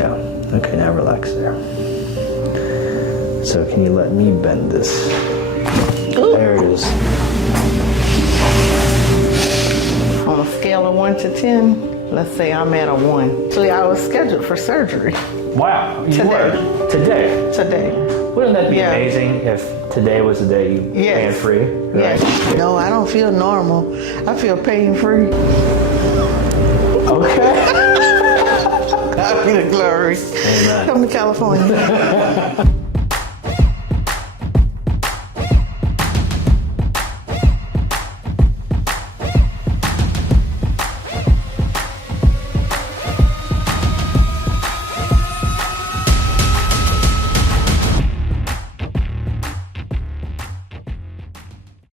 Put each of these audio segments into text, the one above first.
Yeah. Okay, now relax there. So can you let me bend this? Ooh. There it is. On a scale of 1 to 10, let's say I'm at a 1. Actually, I was scheduled for surgery. Wow. You Today. were? Today? Today. Wouldn't that be amazing if today was the day you pain-free? Yes. Right? No, I don't feel normal. I feel pain-free. Okay. God be the glory. Amen. Come to California.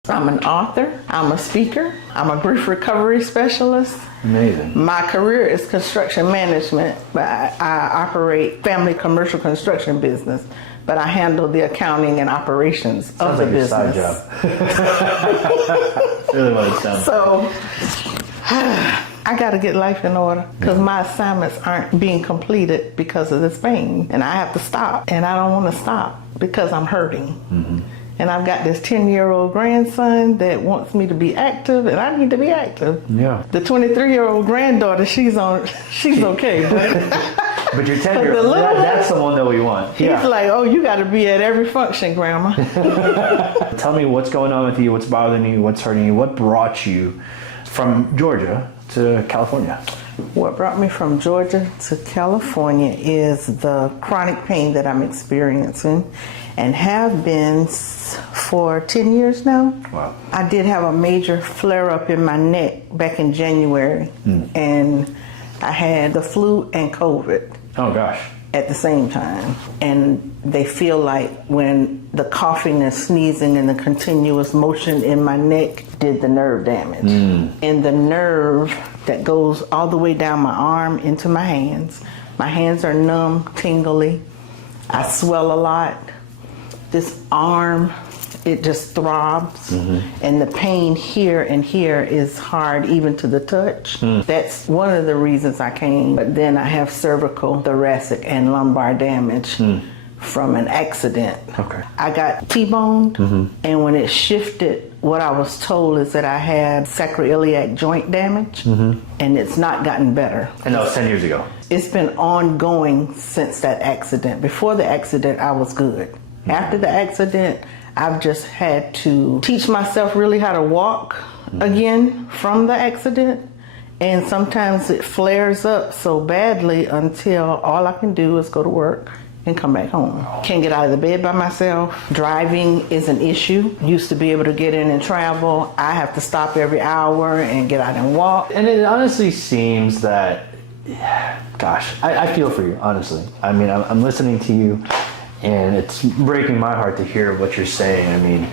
I'm an author, I'm a speaker, I'm a grief recovery specialist. Amazing. My career is construction management, but I operate family commercial construction business, but I handle the accounting and operations of the business. Sounds like a side job. Really what it sounds So, I gotta get life in order because my assignments aren't being completed because of this pain, and I have to stop, and I don't want to stop because I'm hurting. Mm-hmm. And I've got this 10-year-old grandson that wants me to be active, and I need to be active. Yeah. The 23-year-old granddaughter, she's okay. But your 10-year-old, that's the one that we want. He's like, oh, you got to be at every function, Grandma. Tell me what's going on with you, what's bothering you, what's hurting you, what brought you from Georgia to California? What brought me from Georgia to California is the chronic pain that I'm experiencing and have been for 10 years now. Wow. I did have a major flare-up in my neck back in January, and I had the flu and COVID. Oh, gosh. At the same time. And they feel like when the coughing and sneezing and the continuous motion in my neck did the nerve damage. And the nerve that goes all the way down my arm into my hands. My hands are numb, tingly. I swell a lot. This arm, it just throbs. And the pain here and here is hard even to the touch. That's one of the reasons I came. But then I have cervical, thoracic, and lumbar damage from an accident. Okay. I got T-boned, and when it shifted, what I was told is that I had sacroiliac joint damage, and it's not gotten better. And that was 10 years ago? It's been ongoing since that accident. Before the accident, I was good. After the accident, I've just had to teach myself really how to walk again from the accident. And sometimes it flares up so badly until all I can do is go to work and come back home. Can't get out of the bed by myself. Driving is an issue. Used to be able to get in and travel. I have to stop every hour and get out and walk. And it honestly seems that, gosh, I feel for you, honestly. I mean, I'm listening to you, and it's breaking my heart to hear what you're saying. I mean,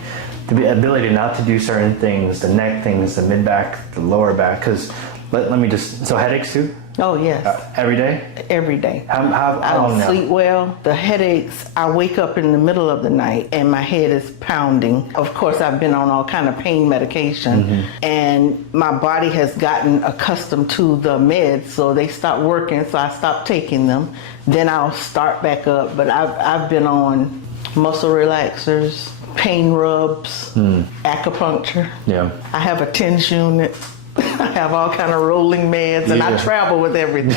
the ability not to do certain things, the neck things, the mid-back, the lower back, because let me just, so headaches too? Oh, yes. Every day? Every day. How I long don't now? sleep well. The headaches, I wake up in the middle of the night and my head is pounding. Of course, I've been on all kind of pain medication, and my body has gotten accustomed to the meds, so they stopped working, so I stopped taking them. Then I'll start back up, but I've been on muscle relaxers, pain rubs, acupuncture. Yeah. I have a TENS unit. I have all kind of rolling meds, and I travel with everything.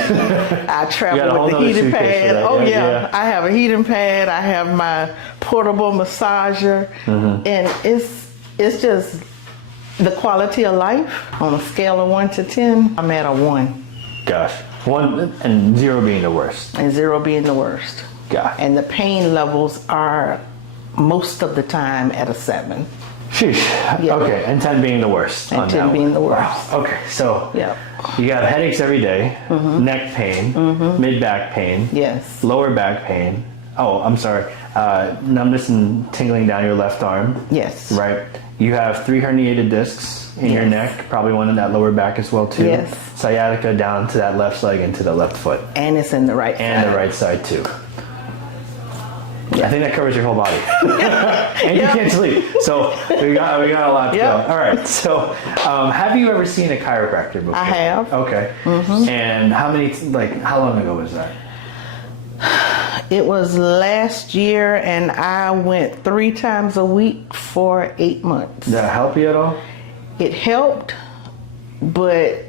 I travel with the heating pad. Oh yeah, I have a heating pad. I have my portable massager, and it's just the quality of life. On a scale of 1 to 10, I'm at a 1. Gosh, 1 and 0 being the worst. And 0 being the worst. Gosh. And the pain levels are most of the time at a 7. Sheesh. Yeah. Okay, and 10 being the worst. And 10 being the worst. Wow. Okay, so you got headaches every day, neck pain, mid-back pain, lower back pain. Oh, I'm sorry. Numbness and tingling down your left arm. Yes. Right. You have 3 herniated discs in your neck, probably one in that lower back as well too. Yes. Sciatica down to that left leg and to the left foot. And it's in the right side. And the right side too. I think that covers your whole body. And you can't sleep. So we got a lot to go. All right. So have you ever seen a chiropractor before? I have. Okay. And how long ago was that? It was last year, and I went 3 times a week for 8 months. Did that help you at all? It helped, but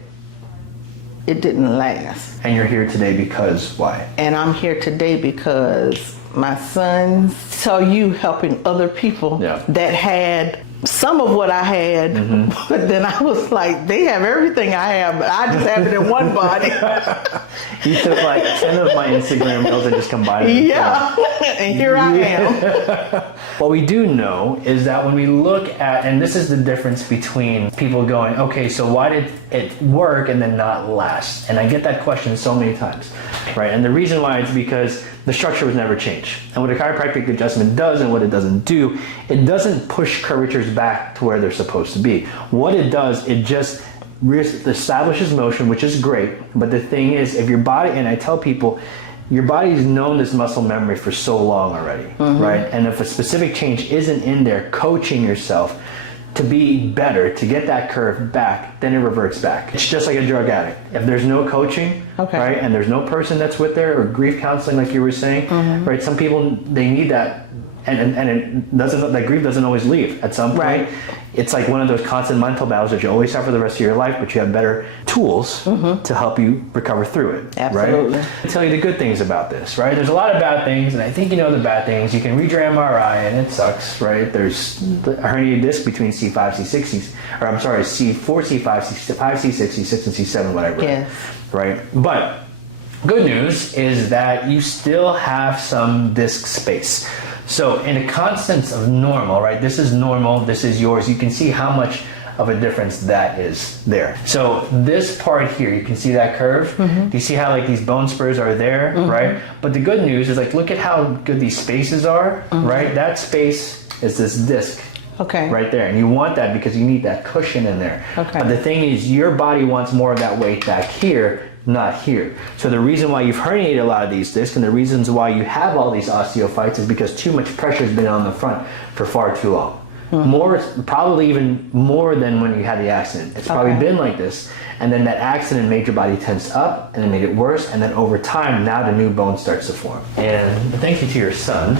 it didn't last. And you're here today because why? And I'm here today because my sons saw you helping other people that had some of what I had, but then I was like, they have everything I have, but I just have it in one body. You took like 10 of my Instagram reels and just combined them. Yeah, and here I am. What we do know is that when we look at, and this is the difference between people going, okay, so why did it work and then not last? And I get that question so many times, right? And the reason why is because the structure was never changed. And what a chiropractic adjustment does and what it doesn't do, it doesn't push curvatures back to where they're supposed to be. What it does, it just establishes motion, which is great. But the thing is, if your body, and I tell people, your body's known this muscle memory for so long already, right? And if a specific change isn't in there, coaching yourself to be better, to get that curve back, then it reverts back. It's just like a drug addict. If there's no coaching, right, and there's no person that's with there, or grief counseling like you were saying, right, some people, they need that, and it doesn't, that grief doesn't always leave at some point. Right. It's like one of those constant mental battles that you always have for the rest of your life, but you have better tools to help you recover through it. Absolutely. Right? I'll tell you the good things about this, right? There's a lot of bad things, and I think you know the bad things. You can read your MRI, and it sucks, right? There's a herniated disc between C5, C6, or I'm sorry, C4, C5, C5, C6, C6, and C7, whatever. Yes. Right? But good news is that you still have some disc space. So in a constants of normal, right? This is normal, this is yours. You can see how much of a difference that is there. So this part here, you can see that curve. Do you see how like these bone spurs are there, right? But the good news is like, look at how good these spaces are, right? That space is this disc. Okay. Right there. And you want that because you need that cushion in there. Okay. But the thing is, your body wants more of that weight back here, not here. So the reason why you've herniated a lot of these discs and the reasons why you have all these osteophytes is because too much pressure has been on the front for far too long. More, probably even more than when you had the accident. It's probably been like this. And then that accident made your body tense up and it made it worse. And then over time, now the new bone starts to form. And thank you to your son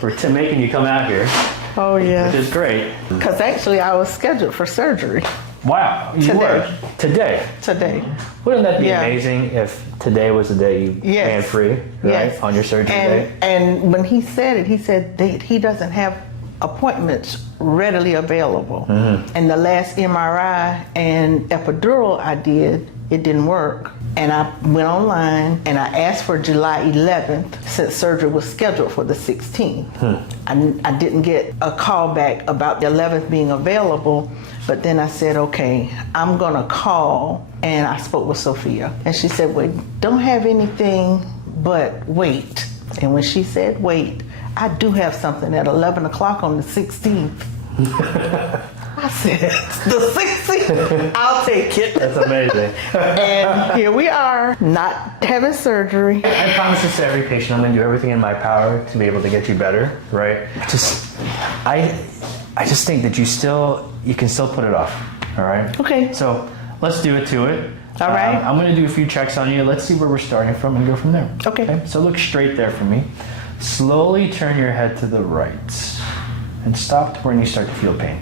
for making you come out here. Oh, yeah. Which is great. Because actually I was scheduled for surgery. Wow. You Today. were? Today? Today. Wouldn't that be amazing if today was the day you ran free, right? On your surgery day? And when he said it, he said that he doesn't have appointments readily available. And the last MRI and epidural I did, it didn't work. And I went online and I asked for July 11th since surgery was scheduled for the 16th. I didn't get a call back about the 11th being available, but then I said, okay, I'm gonna call. And I spoke with Sophia and she said, well, don't have anything but wait. And when she said wait, I do have something at 11 o'clock on the 16th. I said, the 16th, I'll take it. That's amazing. And here we are, not having surgery. I promise this to every patient. I'm going to do everything in my power to be able to get you better, right? I just think that you can still put it off, all right? Okay. So let's do it to it. All right. I'm going to do a few checks on you. Let's see where we're starting from and go from there. Okay. So look straight there for me. Slowly turn your head to the right and stop to when you start to feel pain.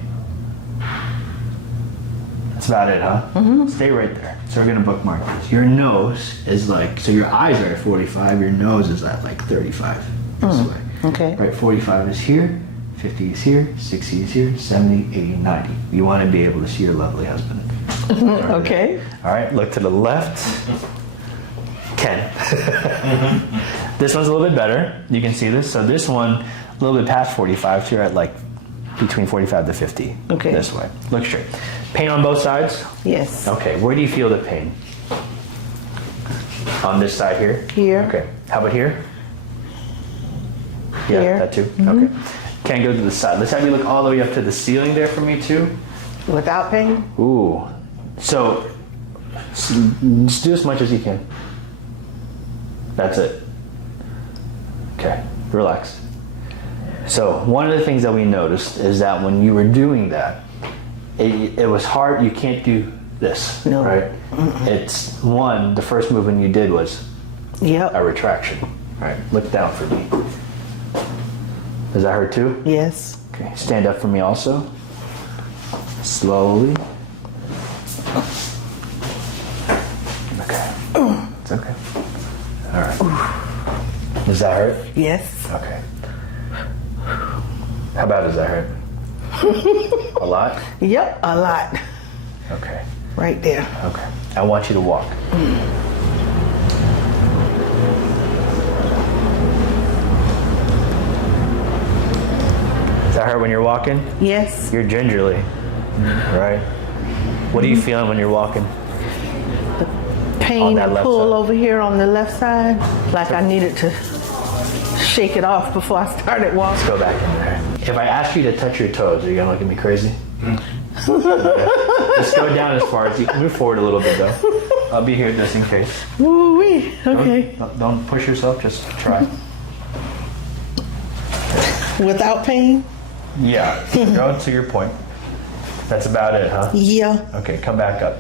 That's about it, huh? Stay right there. So we're gonna bookmark this. Your nose is like, so your eyes are at 45, your nose is at like 35 this way. Okay. Right, 45 is here, 50 is here, 60 is here, 70, 80, 90. You wanna be able to see your lovely husband. Okay. All right, look to the left. Ken. This one's a little bit better. You can see this. So this one, a little bit past 45, so you're at like between 45 to 50. Okay. This way. Look straight. Pain on both sides? Yes. Okay, where do you feel the pain? On this side here? Here. Okay. How about here? Yeah, Here. that too? Okay. Can't go to the side. Let's have you look all the way up to the ceiling there for me too. Without pain? Ooh. So, just do as much as you can. That's it. Okay, relax. So, one of the things that we noticed is that when you were doing that, it was hard. You can't do this, right? It's the first movement you did was a retraction. All right, look down for me. Does that hurt too? Yes. Okay, stand up for me also. Slowly. Okay. It's okay. All right. Does that hurt? Yes. Okay. How bad does that hurt? A lot? Yep, a lot. Okay. Right there. Okay. I want you to walk. Does that hurt when you're walking? Yes. You're gingerly, right? What are you feeling when you're walking? Pain that and left pull side. over here on the left side. Like I needed to shake it off before I started walking. Let's go back in there. If I ask you to touch your toes, are you gonna look at me crazy? Just go down as far as you can. Move forward a little bit though. I'll be here just in case. Woo-wee. Okay. Don't push yourself, just try. Without pain? Yeah, go to your point. That's about it, huh? Yeah. Okay, come back up.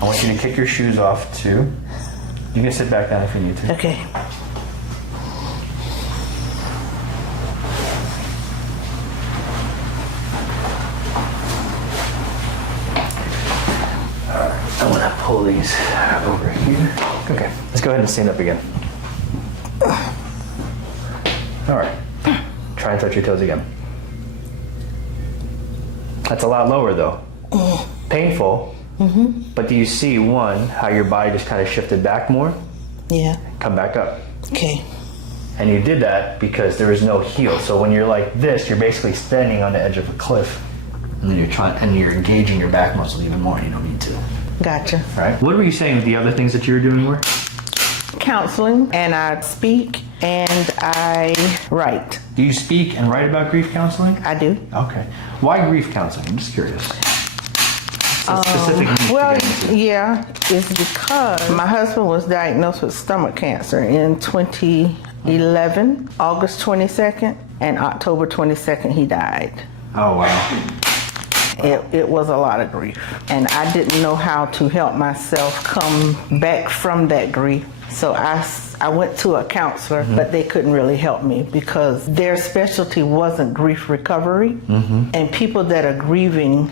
I want you to kick your shoes off too. You can sit back down if you need to. Okay. I want to pull these over here. Okay, let's go ahead and stand up again. All right, try and touch your toes again. That's a lot lower though. Painful, but do you see, one, how your body just kind of shifted back more? Yeah. Come back up. Okay. And you did that because there was no heel. So when you're like this, you're basically standing on the edge of a cliff. And then you're engaging your back muscle even more. You don't need to. Gotcha. Right? What were you saying the other things that you were doing were? Counseling, and I speak and I write. Do you speak and write about grief counseling? I do. Okay. Why grief counseling? I'm just curious. It's a specific need to Well, get into. yeah, it's because my husband was diagnosed with stomach cancer in 2011, August 22nd, and October 22nd he died. Oh, wow. It was a lot of grief, and I didn't know how to help myself come back from that grief. So I went to a counselor, but they couldn't really help me because their specialty wasn't grief recovery, and people that are grieving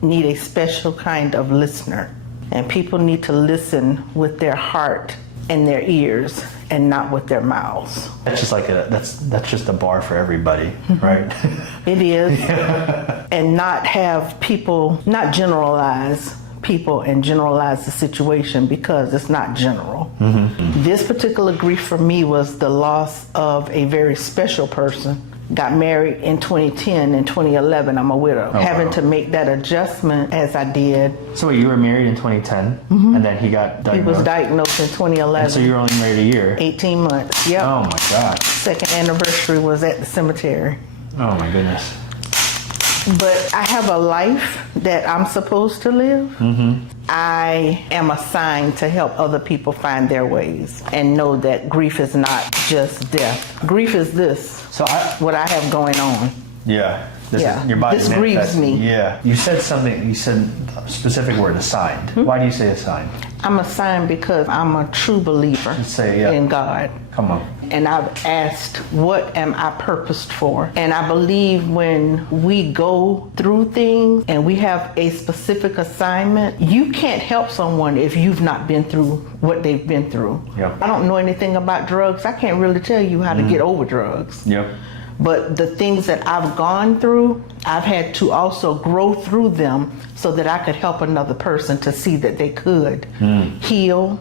need a special kind of listener, and people need to listen with their heart and their ears and not with their mouths. That's just like that's just a bar for everybody, right? It is. And not have people, not generalize people and generalize the situation because it's not general. This particular grief for me was the loss of a very special person. Got married in 2010. In 2011, I'm a widow. Having to make that adjustment as I did. So you were married in 2010, and then he got diagnosed? He was diagnosed in 2011. And so you were only married a year? 18 months, yep. Oh my God. Second anniversary was at the cemetery. Oh my goodness. But I have a life that I'm supposed to live. I am assigned to help other people find their ways and know that grief is not just death. Grief is this, what I have going on. Yeah. Yeah. Your body This grieves manifests- me. Yeah. You said a specific word, assigned. Why do you say assigned? I'm assigned because I'm a true believer Say, yeah. in God. Come on. And I've asked, what am I purposed for? And I believe when we go through things and we have a specific assignment, you can't help someone if you've not been through what they've been through. Yep. I don't know anything about drugs. I can't really tell you how to get over drugs. Yep. But the things that I've gone through, I've had to also grow through them so that I could help another person to see that they could heal,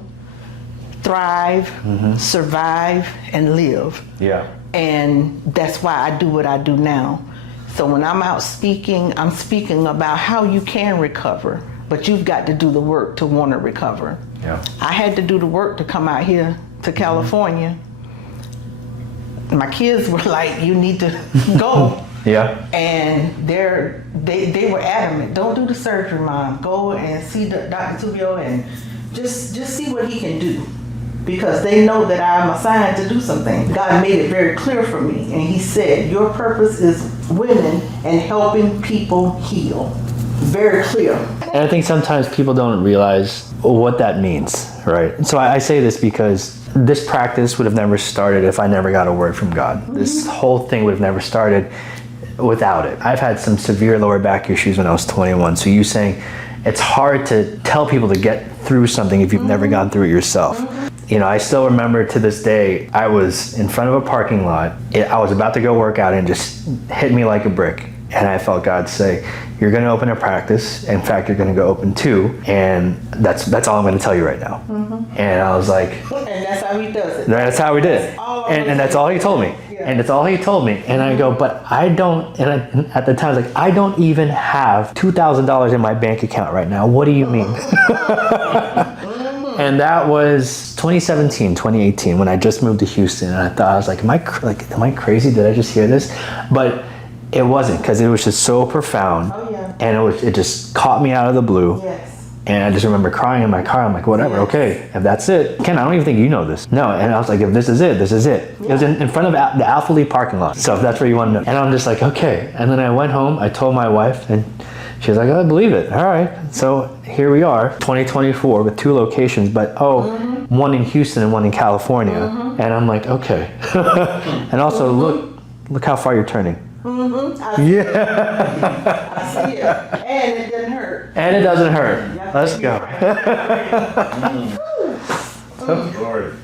thrive, survive, and live. Yeah. And that's why I do what I do now. So when I'm out speaking, I'm speaking about how you can recover, but you've got to do the work to want to recover. Yeah. I had to do the work to come out here to California. My kids were like, you need to go. Yeah. And they were adamant, don't do the surgery, Mom. Go and see Dr. Tubio and just see what he can do. Because they know that I'm assigned to do something. God made it very clear for me. And he said, your purpose is winning and helping people heal. Very clear. And I think sometimes people don't realize what that means, right? So I say this because this practice would have never started if I never got a word from God. This whole thing would have never started without it. I've had some severe lower back issues when I was 21. So you saying it's hard to tell people to get through something if you've never gone through it yourself. You know, I still remember to this day, I was in front of a parking lot. I was about to go work out and just hit me like a brick. And I felt God say, you're going to open a practice. In fact, you're going to go open 2. And that's all I'm going to tell you right now. And I was like... And that's how he does it. That's how he did. And that's all he told me. Yeah. And it's all he told me. And I go, but I don't... And at the time, I was like, I don't even have $2,000 in my bank account right now. What do you mean? And that was 2017, 2018, when I just moved to Houston. And I was like, am I crazy? Did I just hear this? But it wasn't, because it was just so profound. Oh, yeah. And it just caught me out of the blue. Yes. And I just remember crying in my car. I'm like, whatever, yes. Okay, if that's it. Ken, I don't even think you know this. No, and I was like, if this is it, this is it. Yeah. It was in front of the Alpha Lee parking lot. So if that's where you want to know. And I'm just like, okay. And then I went home, I told my wife, and she was like, oh, I believe it. All right. So here we are, 2024 with 2 locations, but one in Houston and one in California. And I'm like, okay. And also look how far you're turning. Yeah. I see it. And it doesn't hurt. And it doesn't hurt. Let's go. Lord.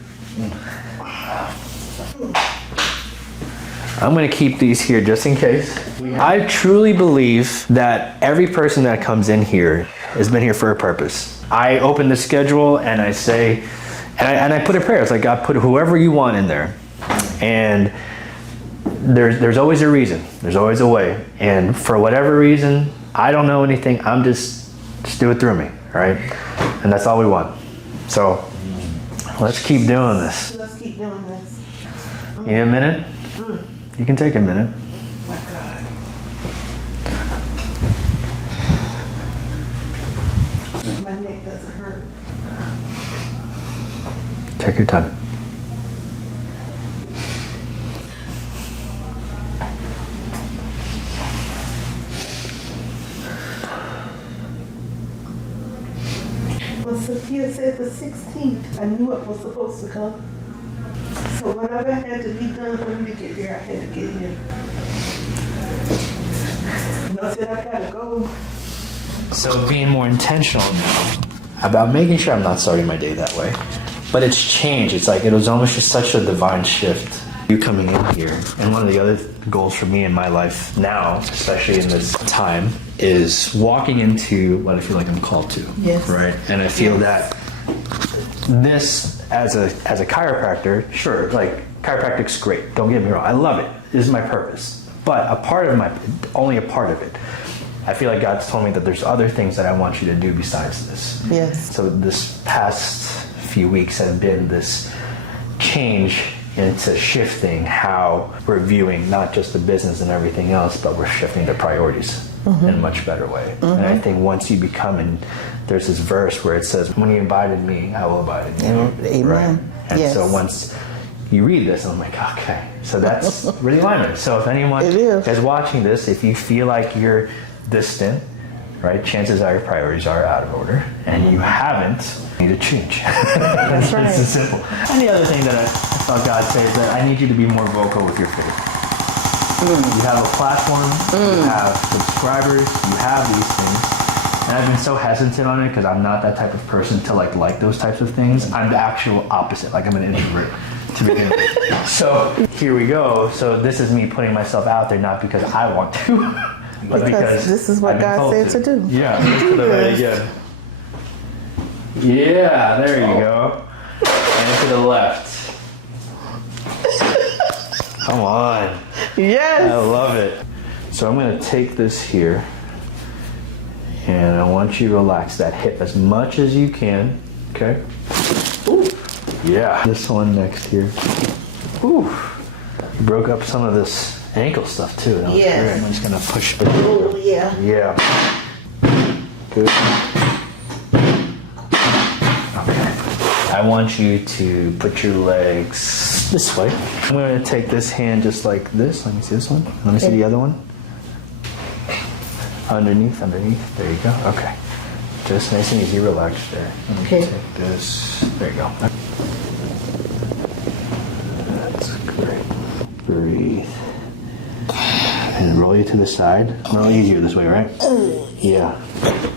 I'm going to keep these here just in case. I truly believe that every person that comes in here has been here for a purpose. I open the schedule and I say, and I put a prayer. It's like, God, put whoever you want in there. And there's always a reason. There's always a way. And for whatever reason, I don't know anything. I'm just do it through me, right? And that's all we want. So let's keep doing this. Let's keep doing this. You need a minute? You can take a minute. My God. My neck doesn't hurt. Take your time. Well, Sophia said the 16th. I knew it was supposed to come. So whatever had to be done for me to get here, I had to get here. And I said, I gotta go. So being more intentional now about making sure I'm not starting my day that way. But it's changed. It's like it was almost just such a divine shift. You coming in here. And one of the other goals for me in my life now, especially in this time, is walking into what I feel like I'm called to. Yes. Right? And I feel that this as a chiropractor, sure, like chiropractic's great. Don't get me wrong. I love it. This is my purpose. But only a part of it. I feel like God's told me that there's other things that I want you to do besides this. Yes. So this past few weeks have been this change into shifting how we're viewing not just the business and everything else, but we're shifting the priorities in a much better way. And I think once you become, and there's this verse where it says, when you abide in me, I will abide in you. Amen. Right? And yes. so once you read this, I'm like, okay, so that's really alignment. So if anyone is watching this, if you feel like you're distant, right, chances are your priorities are out of order and you haven't, you need to change. That's right. It's simple. And the other thing that I thought God said is that I need you to be more vocal with your faith. You have a platform, you have subscribers, you have these things. And I've been so hesitant on it because I'm not that type of person to like those types of things. I'm the actual opposite. Like I'm an introvert to begin with. So here we go. So this is me putting myself out there, not because I want to, but because this is what God said to do. Yeah, let's put it right again. Yeah, there you go. And to the left. Come on. Yes. I love it. So I'm going to take this here and I want you to relax that hip as much as you can. Okay? Ooh. Yeah. This one next here. Ooh. You broke up some of this ankle stuff too. That was great. I'm just going to push it. Oh, yeah. Yeah. Good. Okay. I want you to put your legs this way. I'm going to take this hand just like this. Let me see this one. Let me see the other one. Underneath. There you go. Okay. Just nice and easy. Relax there. Let me take this. There you go. Breathe. And roll you to the side. A little easier this way, right? Yeah.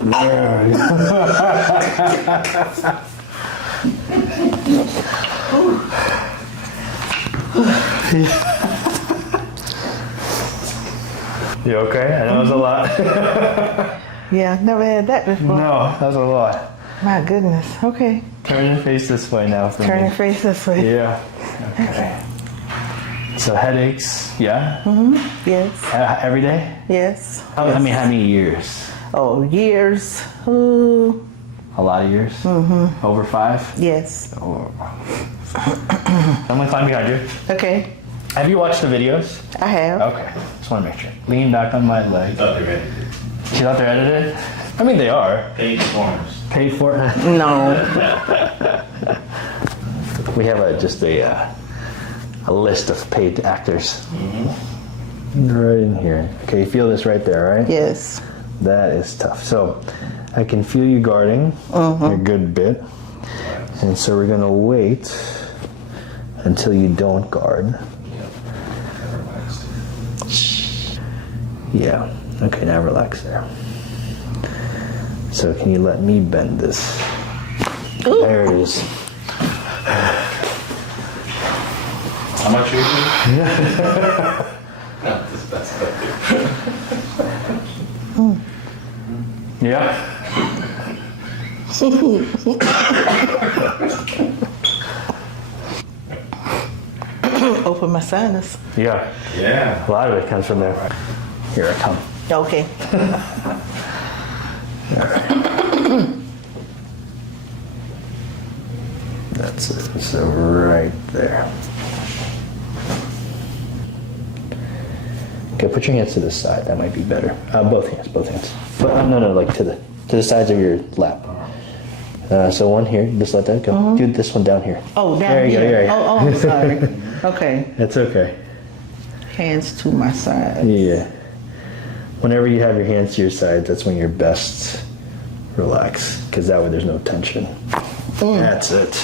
There we go. You okay? I know it was a lot. Yeah, never had that before. No, that was a lot. My goodness. Okay. Turn your face this way now for Turn me. your face this way. Yeah. Okay. So headaches, yeah? Yes. Every day? Yes. I mean, how many years? Oh, years. Ooh. A lot of years? Over 5? Yes. Oh. I'm gonna climb behind you. Okay. Have you watched the videos? I have. Okay. Just want to make sure. Lean back on my leg. Thought they were edited. You thought they're edited? I mean, they are. Paid forms. Paid for it. No. We have just a list of paid actors. Right in here. Okay, you feel this right there, right? Yes. That is tough. So I can feel you guarding a good bit. And so we're going to wait until you don't guard. Yeah. Okay, now relax there. So can you let me bend this? Ooh. There it is. How much are you Not this best Yeah. Open my sinus. Yeah. Yeah. A lot of it comes from there. Here I come. Okay. That's it. So right there. Okay, put your hands to the side. That might be better. Both hands. But no, like to the sides of your lap. So one here. Just let that go. Do this one down here. Oh, down there you here. Go. Yeah. Oh, I'm sorry. Okay. That's okay. Hands to my side. Yeah. Whenever you have your hands to your side, that's when you're best relaxed, because that way there's no tension. That's it.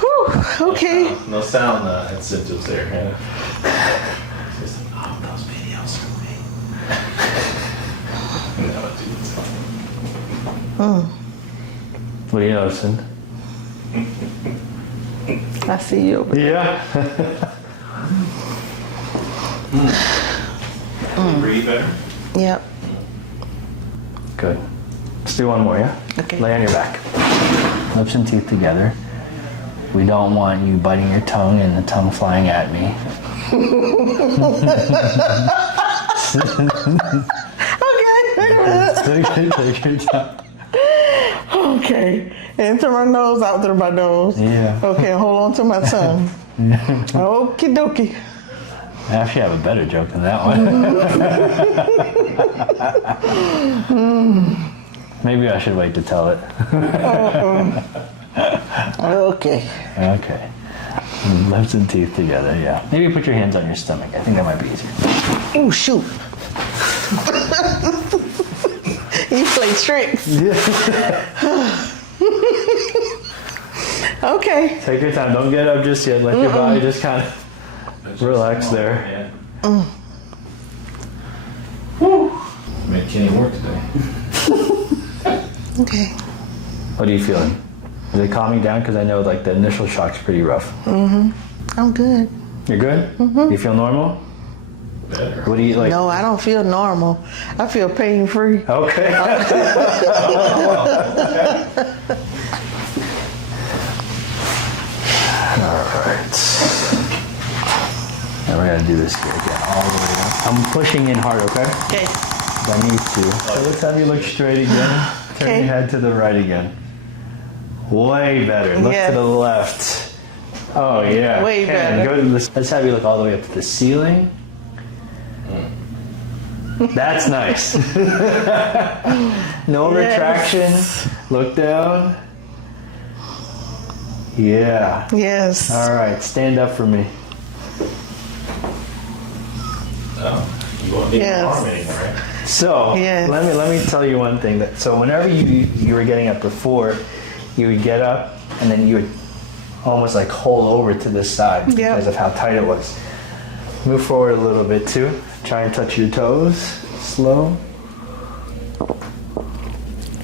Whew, okay. No sound incentives there. Yeah. Just, those videos for me. What are you noticing? I see you over there. Yeah. Breathe better. Yep. Good. Let's do one more, yeah? Okay. Lay on your back. Lips and teeth together. We don't want you biting your tongue and the tongue flying at me. Okay. Take your time. Okay. In through my nose, out through my nose. Yeah. Okay, hold on to my tongue. Okie dokie. I actually have a better joke than that one. Maybe I should wait to tell it. Okay. Okay. Lips and teeth together, yeah. Maybe put your hands on your stomach. I think that might be easier. Oh, shoot. You play tricks. Okay. Take your time. Don't get up just yet. Let your body just kind of relax there. Yeah. Woo. Made Kenny work today. Okay. What are you feeling? Is it calming down? Because I know like the initial shock's pretty rough. I'm good. You're good? You feel normal? Better. What do you like? No, I don't feel normal. I feel pain-free. Okay. Alright. Now we're gonna do this here again, all the way up. I'm pushing in hard, okay? Okay. I need to. So let's have you look straight again. Turn Okay. your head to the right again. Way better. Look Yes. to the left. Oh yeah. Way Okay, better. Go to this. Let's have you look all the way up to the ceiling. That's nice. No Yes. retraction. Look down. Yeah. Yes. All right. Stand up for me. Oh, you won't need Yes. an arm anymore, right? So Yes. let me tell you one thing. So whenever you were getting up before, you would get up and then you would almost like hold over to this side because of how tight it was. Move forward a little bit too. Try and touch your toes. Slow.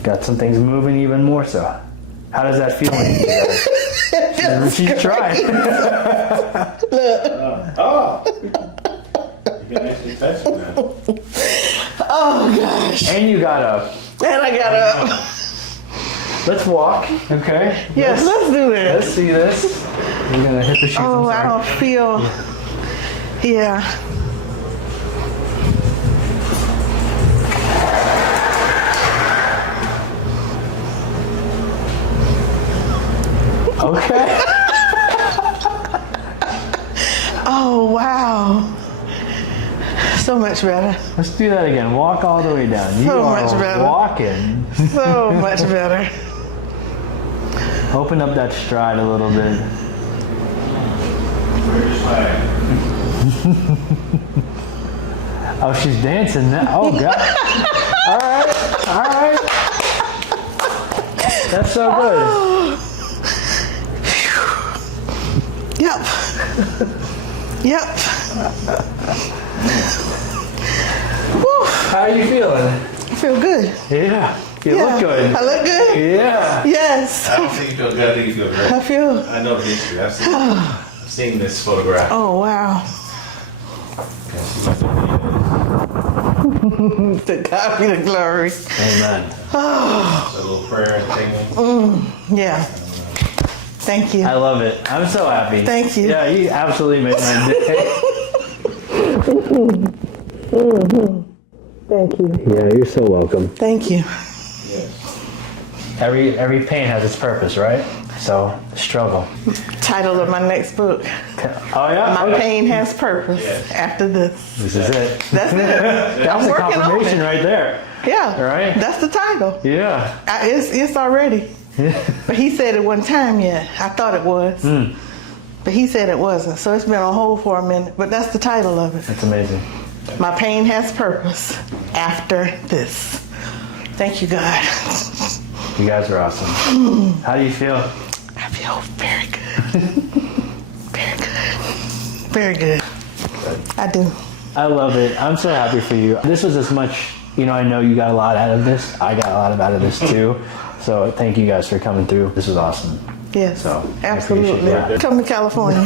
Got some things moving even more so. How does that feel when you do that? She's trying. Oh! You can actually touch it now. Oh gosh. And you got up. And I got up. Let's walk, okay? Yes, let's do Let's this. see this. We're gonna hit the shoes. Oh, I'm I don't feel. Yeah. Okay. Oh wow. So much better. Let's do that again. Walk all the way down. You So are much better. walking. So much better. Open up that stride a little bit. Where's flag? Oh, she's dancing now. Oh God. All right. All right. That's so good. Yep. Yep. Woo. How are you feeling? I feel good. Yeah. You Yeah. look good. I look good? Yeah. Yes. I don't think you feel good. I think you feel great. I feel. I know the history. I've seen this photograph. Oh wow. To God be the glory. Amen. A little prayer and tingling. Yeah. Thank you. I love it. I'm so happy. Thank you. Yeah, you absolutely made my day. Thank you. Yeah, you're so welcome. Thank you. Every pain has its purpose, right? So struggle. Title of my next book. Oh yeah. My Okay. pain has purpose. Yes. After this. This is it. That's it. That's I'm a working on confirmation it. right there. Yeah. Right. That's the title. Yeah. It's already. But he said it one time yet. I thought it was. But he said it wasn't. So it's been on hold for a minute. But that's the title of it. That's amazing. My pain has purpose after this. Thank you, God. You guys are awesome. How do you feel? I feel very good. Very good. Very good. I do. I love it. I'm so happy for you. This was as much, I know you got a lot out of this. I got a lot out of this too. So thank you guys for coming through. This was awesome. Yes. So, I Absolutely. appreciate that. Come to California.